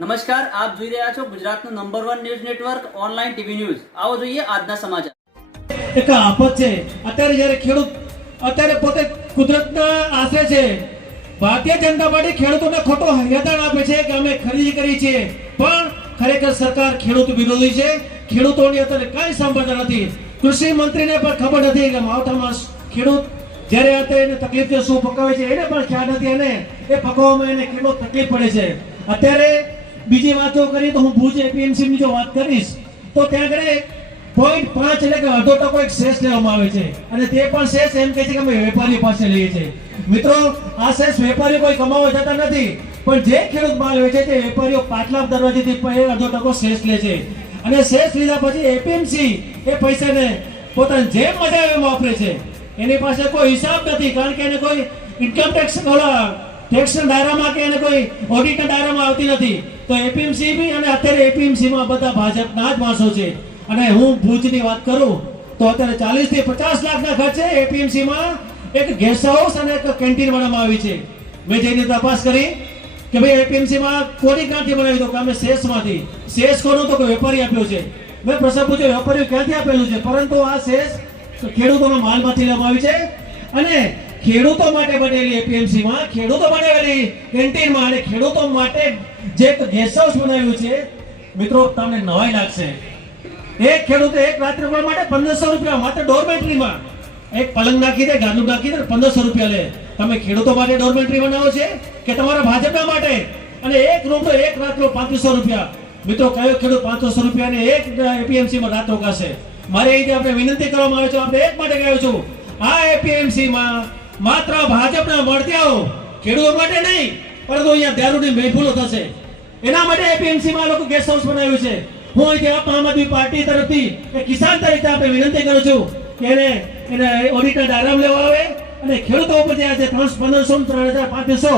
નમસ્કાર, આપ જોઈ રહ્યા છો ગુજરાતનું number 1 news network online TV news. આવો જોઈએ આજના સમાચાર. એક આફત છે. અત્યારે જ્યારે ખેડૂત અત્યારે પોતે કુદરતના આશરે છે, ભારતીય જનતા પાર્ટી ખેડૂતોને ખોટો હૈયાદાણ આપે છે કે અમે ખરીદી કરી છે, પણ ખરેખર સરકાર ખેડૂત વિરોધી છે. ખેડૂતોની અત્યારે કાંઈ સાંભળતા નથી. કૃષિ મંત્રીને પણ ખબર નથી કે માવઠામાં ખેડૂત જ્યારે અત્યારે એને તકલીફ શું પકાવે છે એને પણ ખ્યાલ નથી, અને એ પકવવામાં એને કેટલો તકલીફ પડે છે. અત્યારે બીજી વાતો કરીએ તો હું ભુજ એપીએમસી ની જો વાત કરીશ તો ત્યાં આગળ 0.5 એટલે કે 0.5% એક સેસ લેવામાં આવે છે, અને તે પણ સેસ એમ કહે છે કે અમે વેપારીઓ પાસે લઈએ છીએ. મિત્રો, આ સેસ વેપારીઓ કોઈ કમાવા જતા નથી, પણ જે ખેડૂત માલ વેચે છે વેપારીઓ પાટલા દરવાજેથી 0.5% સેસ લે છે, અને સેસ લીધા પછી એપીએમસી એ પૈસાને પોતાની જેમ મજા આવે એમ વાપરે છે. એની પાસે કોઈ હિસાબ નથી, કારણ કે એને કોઈ ઇન્કમ ટેક્સ ટેક્સના દાયરામાં કે એને કોઈ ઓડિટના દાયરામાં આવતી નથી. તો એપીએમસી બી, અને અત્યારે એપીએમસીમાં બધા ભાજપના જ માણસો છે. અને હું ભુજની વાત કરું તો અત્યારે 40 થી 50 લાખના ખર્ચે એપીએમસીમાં એક ગેસ્ટ હાઉસ અને એક કેન્ટીન બનાવવામાં આવી છે. મેં જઈને તપાસ કરી કે ભાઈ એપીએમસીમાં કોની ક્યાંથી બનાવી દો કે અમે શેષમાંથી. શેષ કોનું? તો કે વેપારી આપ્યો છે. મેં પ્રશ્ન પૂછ્યો વેપારીઓ ક્યાંથી આપેલું છે? પરંતુ આ શેષ ખેડૂતોના માલમાંથી લેવામાં આવી છે, અને ખેડૂતો માટે બનેલી એપીએમસીમાં, ખેડૂતો માટે બનેલી કેન્ટીનમાં અને ખેડૂતો માટે જે ગેસ્ટ હાઉસ બનાવ્યું છે, મિત્રો તમને નવાઈ લાગશે. એક ખેડૂતે એક રાત્રિ માટે 1500 રૂપિયા માત્ર ડોરમેટરીમાં, એક પલંગ નાખી દે, ગાદલું નાખી દે, 1500 રૂપિયા લે. તમે ખેડૂતો માટે ડોરમેટરી બનાવો છે કે તમારા ભાજપના માટે? અને એક રૂમ તો એક રાતનો 3500 રૂપિયા. મિત્રો, કયો ખેડૂત 500 રૂપિયાને એક એપીએમસીમાં રાત રોકાશે? મારે અહીંથી આપણે વિનંતી કરવામાં આવે છે, આપણે એક માટે કહ્યું છું, આ એપીએમસીમાં માત્ર ભાજપના મળતિયાઓ, ખેડૂતો માટે નહીં, પરંતુ અહીંયા દારૂની મહેફિલો થશે એના માટે એપીએમસીમાં લોકો ગેસ્ટ હાઉસ બનાવ્યું છે. હું અહીંથી આમ આદમી પાર્ટી તરફથી એક કિસાન તરીકે આપણે વિનંતી કરું છું કે એને ઓડિટના દાયરામાં લેવા આવે, અને ખેડૂતો ઉપર જે આજે 1500 3500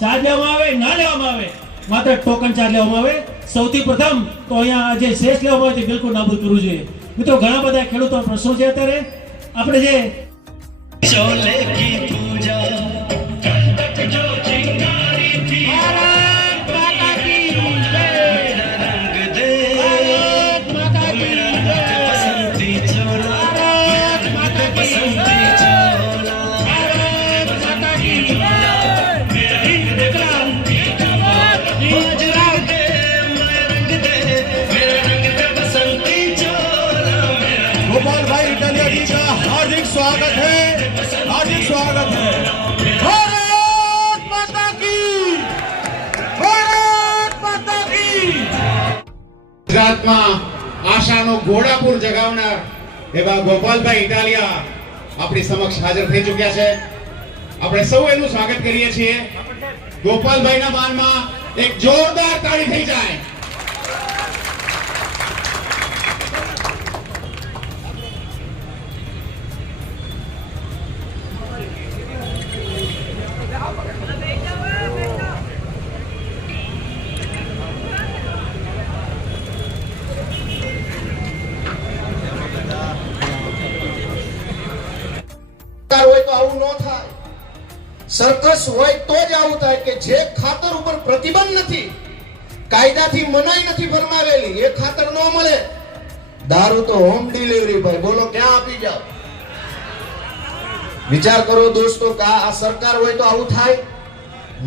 ચાર્જ લેવામાં આવે ના લેવામાં આવે, માત્ર ટોકન ચાર્જ લેવામાં આવે. સૌથી પ્રથમ તો અહીંયા જે શેષ લેવામાં આવે તે બિલકુલ નાબૂદ કરવું જોઈએ. મિત્રો, ઘણા બધા ખેડૂતો પ્રશ્નો છે. અત્યારે આપણે જે शोले की पूजा जो चिंगारी थी, भारत माता की मेरा रंग दे, भारत माता की बसंती चोला, भारत माता की बसंती चोला, भारत माता की मेरा रंग दे, बसंती चोला, रंग दे, मेरा रंग दे बसंती चोला. गोपाल भाई इटालिया जी का हार्दिक स्वागत है, हार्दिक स्वागत है. भारत माता की, भारत माता की. ગુજરાતમાં આશાનો ઘોડાપુર જગાવનાર એવા ગોપાલભાઈ ઇટાલિયા આપણી સમક્ષ હાજર થઈ ચૂક્યા છે. આપણે સૌ એનું સ્વાગત કરીએ છીએ. ગોપાલભાઈના માનમાં એક જોરદાર તાળી થઈ જાય. હોય તો આવું ન થાય. સર્કસ હોય તો જ આવું થાય કે જે ખાતર ઉપર પ્રતિબંધ નથી, કાયદાથી મનાઈ નથી ફરમાવેલી, એ ખાતર ન મળે. દારૂ તો હોમ ડિલિવરી ભાઈ, બોલો ક્યાં આપી જાવ? વિચાર કરો દોસ્તો, કે આ સરકાર હોય તો આવું થાય?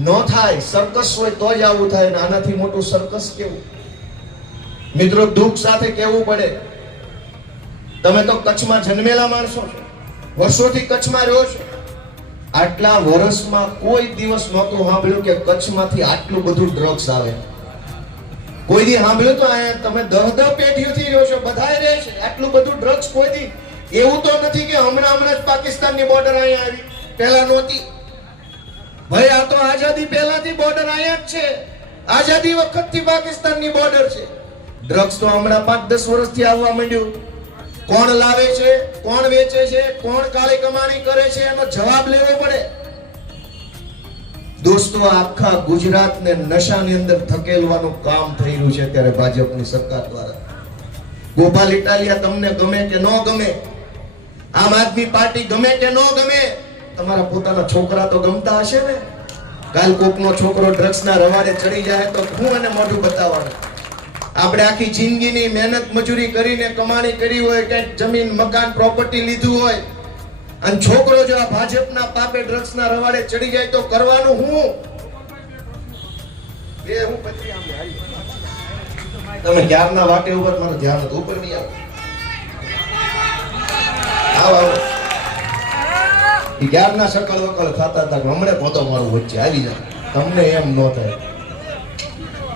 ન થાય. સર્કસ હોય તો જ આવું થાય, ને આનાથી મોટું સર્કસ કેવું? મિત્રો, દુઃખ સાથે કહેવું પડે, તમે તો કચ્છમાં જન્મેલા માણસો છો, વર્ષોથી કચ્છમાં રહ્યો છો. આટલા વર્ષમાં કોઈ દિવસ નહોતું સાંભળ્યું કે કચ્છમાંથી આટલું બધું ડ્રગ્સ આવે. કોઈ દી સાંભળ્યું તો? અહીંયા તમે 10 પેઢીઓથી રહ્યો છો, બધાય રહે છે. આટલું બધું ડ્રગ્સ કોઈ દી? એવું તો નથી કે હમણાં જ પાકિસ્તાનની બોર્ડર અહીંયા આવી, પહેલા નહોતી ભાઈ. આ તો આઝાદી પહેલાથી બોર્ડર અહીંયા જ છે. આઝાદી વખતથી પાકિસ્તાનની બોર્ડર છે. ડ્રગ્સ તો હમણાં 5-10 વર્ષથી આવવા માંડ્યું. કોણ લાવે છે, કોણ વેચે છે, કોણ કાળી કમાણી કરે છે, એનો જવાબ લેવો પડે. દોસ્તો, આખા ગુજરાતને નશાની અંદર ધકેલવાનું કામ થઈ રહ્યું છે ત્યારે ભાજપની સરકાર દ્વારા. ગોપાલ ઇટાલિયા તમને ગમે કે ન ગમે, આમ આદમી પાર્ટી ગમે કે ન ગમે, તમારા પોતાના છોકરા તો ગમતા હશે ને? કાલ કોકનો છોકરો ડ્રગ્સના રવાડે ચડી જાય તો હું એને મોઢું બતાવવાનું? આપણે આખી જિંદગીની મહેનત મજૂરી કરીને કમાણી કરી હોય, કંઈક જમીન મકાન પ્રોપર્ટી લીધું હોય, અને છોકરો જો આ ભાજપના પાપે ડ્રગ્સના રવાડે ચડી જાય તો કરવાનું હું? હું પછી આમ હાલી. તમે ક્યારના વાટે ઉપર મારું ધ્યાન હતું, ઉપર નહીં આવો. આવો એ ક્યારના સકળ વકળ થતા હતા, હમણાં પોતો મારું વચ્ચે આવી જાય. તમને એમ ન થાય.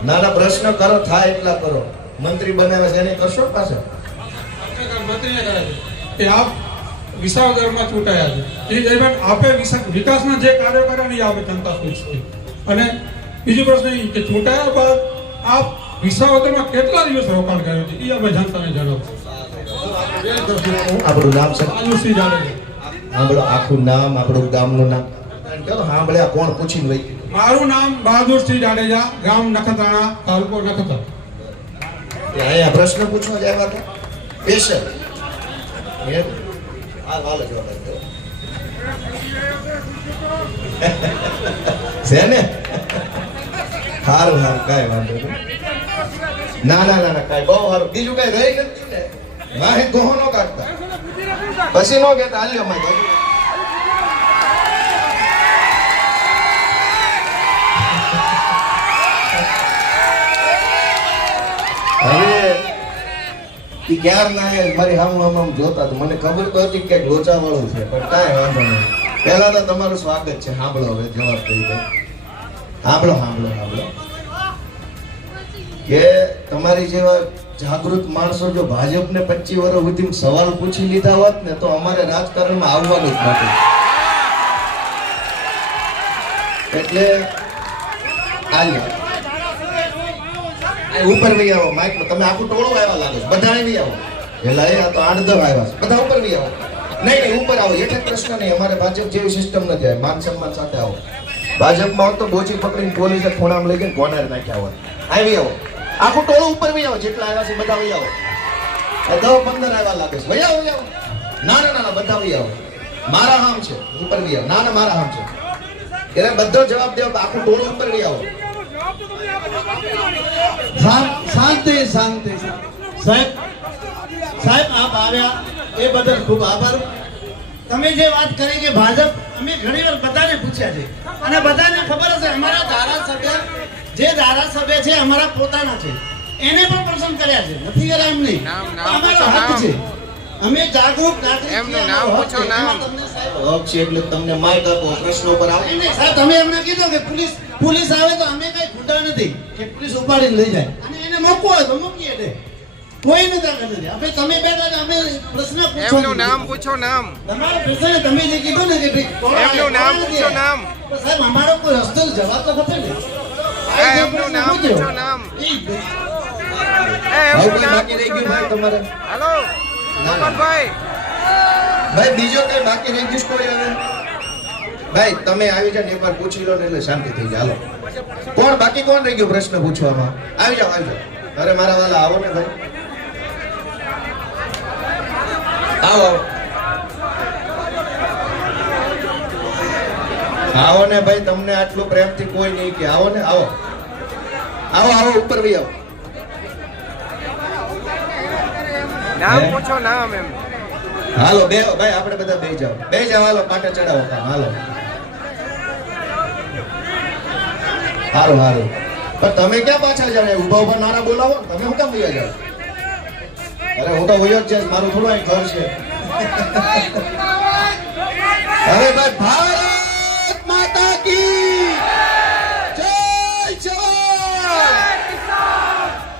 નાના પ્રશ્ન કરો, થાય એટલા કરો. મંત્રી બનાવે છે એને કરશો પાછા? મંત્રીને કરે છે એ આપ વિસાવદરમાં ચૂંટાયા છે એ દરમિયાન આપે વિકાસના જે કાર્યો કર્યા ને એ આપે જનતા પૂછશે. અને બીજો પ્રશ્ન એ કે ચૂંટાયા બાદ આપ વિસાવદરમાં કેટલા દિવસ રોકાણ કર્યું છે એ આપણે જનતાને જણાવશું. આપણું નામ છે આયુષી જાડેજા. સાંભળો આખું નામ, આપણું ગામનું નામ કહો. સાંભળ્યા કોણ પૂછીને વહી ગયું? મારું નામ બહાદુરસિંહ જાડેજા, ગામ નખત્રાણા, તાલુકો નખત્રાણા. અહીંયા પ્રશ્ન પૂછવા જ આવ્યા હતા સ્પેશિયલ. આ વાલો જવાબ આપ્યો છે ને? સારું સારું, કાંઈ વાંધો નહીં. ના ના ના ના, કાંઈ બહુ સારું. બીજું કાંઈ રહી નથી ને? વાહે ગોહો નો કાઢતા, પછી નો કહેતા હાલ્યો માય. હવે ઈ ક્યાર ના મારી આમ જોતા તો મને ખબર તો હતી કે લોચા વાળું છે, પણ કાંઈ વાંધો નહીં. પહેલા તો તમારું સ્વાગત છે. સાંભળો, હવે જવાબ દઈ દો. સાંભળો સાંભળો સાંભળો કે તમારી જેવા જાગૃત માણસો જો ભાજપને 25 વર્ષ સુધી સવાલ પૂછી લીધા હોત ને તો અમારે રાજકારણમાં આવવાનું જ નથી. એટલે આલ્યો ઉપર વહી આવો. માઇકમાં તમે આખું ટોળું આવ્યા લાગે છે. બધા વહી આવો. એલા આ તો 8-10 આવ્યા છે. બધા ઉપર વહી આવો. નહીં નહીં, ઉપર આવો. એટલે પ્રશ્ન નહીં. અમારે ભાજપ જેવી સિસ્ટમ નથી. માન સન્માન સાથે આવો. ભાજપમાં હોત તો બોચી પકડીને પોલીસે ખૂણામાં લઈ ગઈને કોનાર નાખ્યા હોત. આવી આવો. આખું ટોળું ઉપર વહી આવો. જેટલા આવ્યા છે બધા વહી આવો. 10-15 આવ્યા લાગે છે. વહી આવો, વહી આવો. ના ના ના, બધા વહી આવો. મારા હામ છે. ઉપર વહી આવો. ના ના, મારા હામ છે. એટલે બધો જવાબ દેવો. આખું ટોળું ઉપર વહી આવો. શાંતિ શાંતિ. સાહેબ સાહેબ આપ આવ્યા એ બદલ ખૂબ આભાર. તમે જે વાત કરી કે ભાજપ, અમે ઘણી વાર બધાને પૂછ્યા છે અને બધાને ખબર હશે અમારા ધારાસભ્ય જે ધારાસભ્ય છે અમારા પોતાના છે, એને પણ પસંદ કર્યા છે. નથી કર્યા એમ નહીં, અમારો હક છે. અમે જાગૃત નાગરિક છીએ. હક છે એટલે તમને માઇક આપો, પ્રશ્નો પર આવો. નહીં સાહેબ, તમે એમને કીધું કે પોલીસ આવે તો અમે કઈ ખોટા નથી કે પોલીસ ઉપાડીને લઈ જાય, અને એને મૂકવો હોય તો મૂકીએ દે. કોઈ નથી નથી. આપણે તમે બેઠા ને અમે પ્રશ્ન પૂછો. એમનું નામ પૂછો. નામ તમારો પ્રશ્ન તમે જે કીધું ને કે ભાઈ કોણ એમનું નામ પૂછો. નામ સાહેબ, અમારો કોઈ રસ્તો જવાબ તો ખપે ને. એમનું નામ પૂછો. નામ હવે કોઈ બાકી રહી ગયું ભાઈ તમારે? હેલો ગોપાલભાઈ. ભાઈ બીજો કઈ બાકી રહી ગયું કોઈ? હવે ભાઈ તમે આવી જાવ ને એકવાર પૂછી લો ને એટલે શાંતિ થઈ જાય. હાલો, કોણ બાકી કોણ રહી ગયું પ્રશ્ન પૂછવામાં? આવી જાવ, આવી જાવ. અરે મારા વાલા આવો ને ભાઈ, આવો આવો આવો ને ભાઈ. તમને આટલું પ્રેમથી કોઈ નહીં કે આવો ને. આવો આવો આવો, ઉપર ભી આવો. નામ પૂછો. નામ એમ. હાલો બે ભાઈ, આપણે બધા બે જાવ. બે જાવ, હાલો પાટા ચડાવો કામ. હાલો હારું હારું. પણ તમે ક્યાં પાછા જાવ? ઉભા ઉભા નારા બોલાવો. તમે હું કેમ વયા જાવ? અરે હું તો વયો જ છે, મારું થોડું અહીં ઘર છે. હવે ભાઈ, ભારત માતા કી જય જવાન.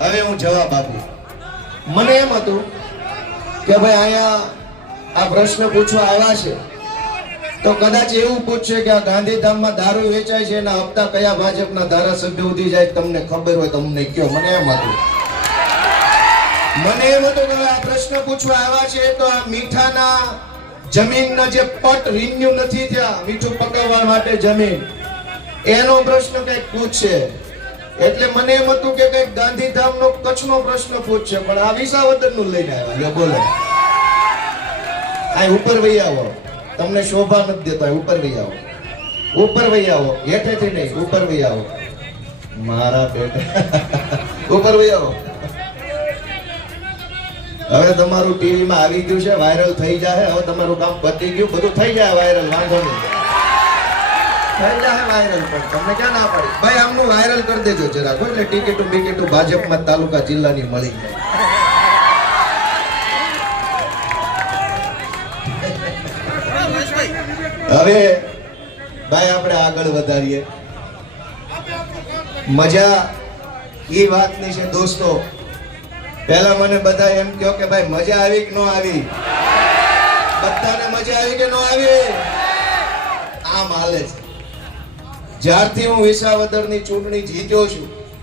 હવે હું જવાબ આપું. મને એમ હતું કે ભાઈ અહીંયા આ પ્રશ્ન પૂછવા આવ્યા છે તો કદાચ એવું પૂછશે કે આ ગાંધીધામમાં દારૂ વેચાય છે એના હપ્તા કયા ભાજપના ધારાસભ્ય ઉધી જાય, તમને ખબર હોય તો અમને કયો. મને એમ હતું કે આ પ્રશ્ન પૂછવા આવ્યા છે તો આ મીઠાના જમીનના જે પટ રિન્યુ નથી થયા, મીઠું પકવવા માટે જમીન, એનો પ્રશ્ન કંઈક પૂછશે. એટલે મને એમ હતું કે કંઈક ગાંધીધામનો કચ્છનો પ્રશ્ન પૂછશે, પણ આ વિસાવદરનું લઈને આવ્યા. બોલો, આ ઉપર વહી આવો. તમને શોભા નથી દેતા, ઉપર વહી આવો. ઉપર વહી આવો, હેઠેથી નહીં, ઉપર વહી આવો. મારા બેટા ઉપર વહી આવો. હવે તમારું ટીવી માં આવી ગયું છે, વાયરલ થઈ જાય. હવે તમારું કામ પતી ગયું, બધું થઈ જાય વાયરલ, વાંધો નહીં, થઈ જાય વાયરલ. પણ તમને ક્યાં ના પાડી? ભાઈ આમનું વાયરલ કરી દેજો જરાક, એટલે ટિકિટો બિકિટો ભાજપમાં તાલુકા જિલ્લાની મળી જાય. હવે ભાઈ આપણે આગળ વધારીએ. મજા એ વાતની છે દોસ્તો, પહેલા મને બધા એમ કહો કે ભાઈ મજા આવી કે ન આવી? બધાને મજા આવી કે ન આવી? આમ હાલે છે. જ્યારથી હું વિસાવદરની ચૂંટણી જીત્યો છું